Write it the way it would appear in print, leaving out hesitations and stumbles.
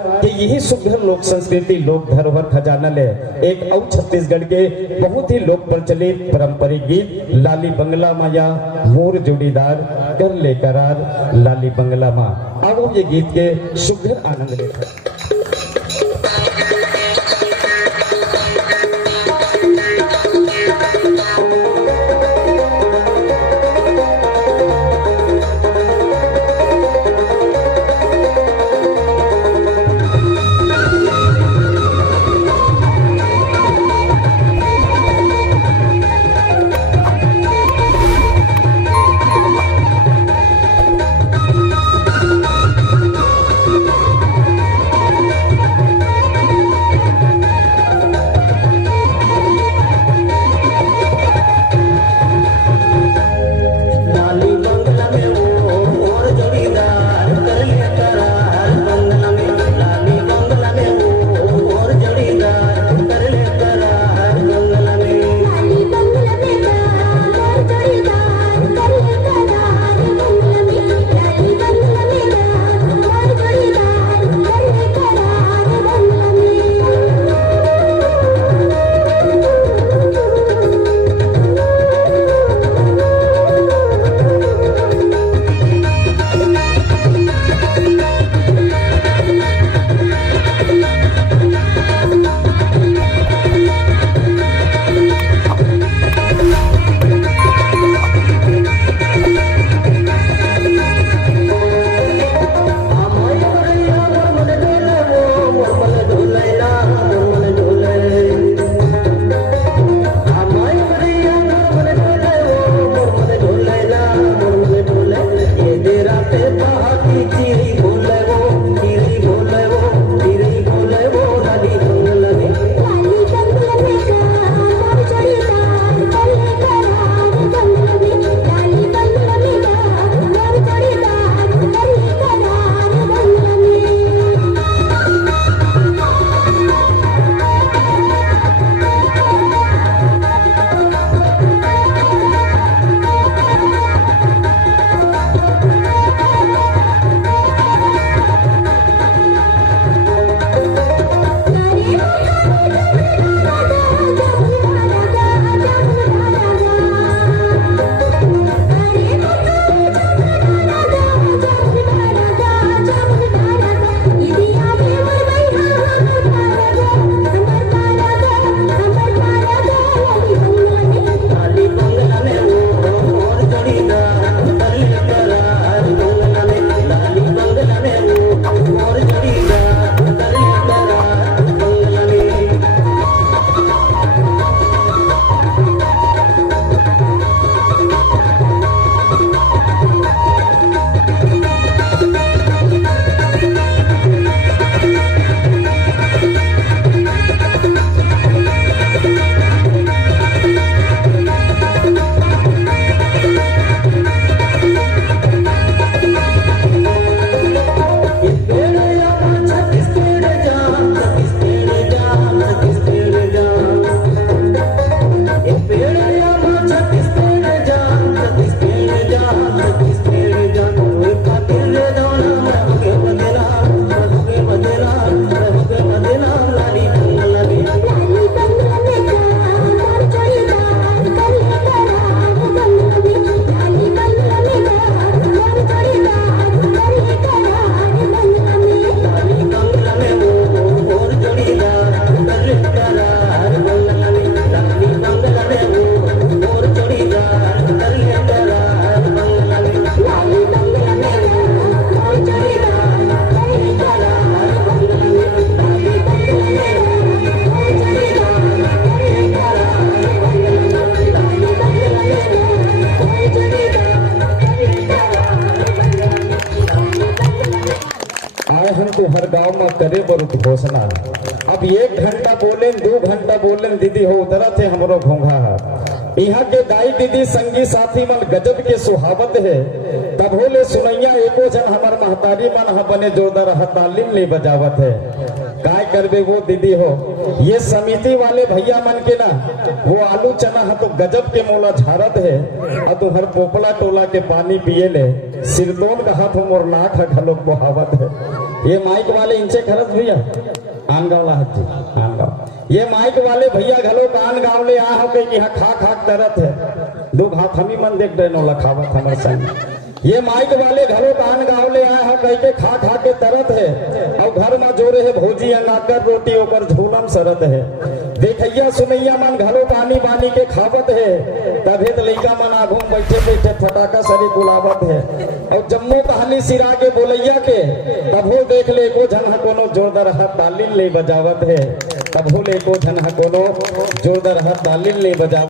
कि यही सुघर लोक संस्कृति लोक धरोहर खजाना ले एक और छत्तीसगढ़ के बहुत ही लोक प्रचलित पारंपरिक गीत लाली बंगला माया मोर जोड़ीदार कर ले करार लाली बंगला माँ। अब ये गीत के सुघर आनंद लेते हर गांव में करे बर घोषणा। अब 1 घंटा बोले 2 घंटा बोले दीदी हो उतरा थे हमरो घोंघा है। यहाँ के दाई दीदी संगी साथी मन गजब के सुहावत है। तब होले सुनैया एको जन हमार महतारी मन बने जोरदार तालीम ले बजावत है। काय करबे वो दीदी हो, ये समिति वाले भैया मन के ना वो आलू चना है तो गजब के मोला झारत है। और तो हर पोपला टोला के पानी पिए ले सिरदोन का हाथ मोर नाक है घलोक बहावत है। ये माइक वाले इनसे खरच भैया आन गाँव लाहत जी आन गाँव ये माइक वाले भैया घलो कान गाँव ले आ हो कि यहाँ खा खाक तरत है दो हाथ हम ही मन देख रहे नो लखावत हमारे संग ये माइक वाले घरों कान गाँव ले आए हैं कह के खा खा के तरत है और घर में जोरे है भोजी अनाकर रोटी ओकर झोलम सरत है देखैया सुनैया मन घरों पानी बानी के खावत है तभे तो लइका मन आगू बैठे बैठे फटाका सरी कुलावत है और जम्मू कहानी सिरा के बोलैया के तभो देख ले को झन कोनो जोरदार हाथ तालीन ले बजावत है तभो ले को झन कोनो जोरदार हाथ तालीन ले बजावत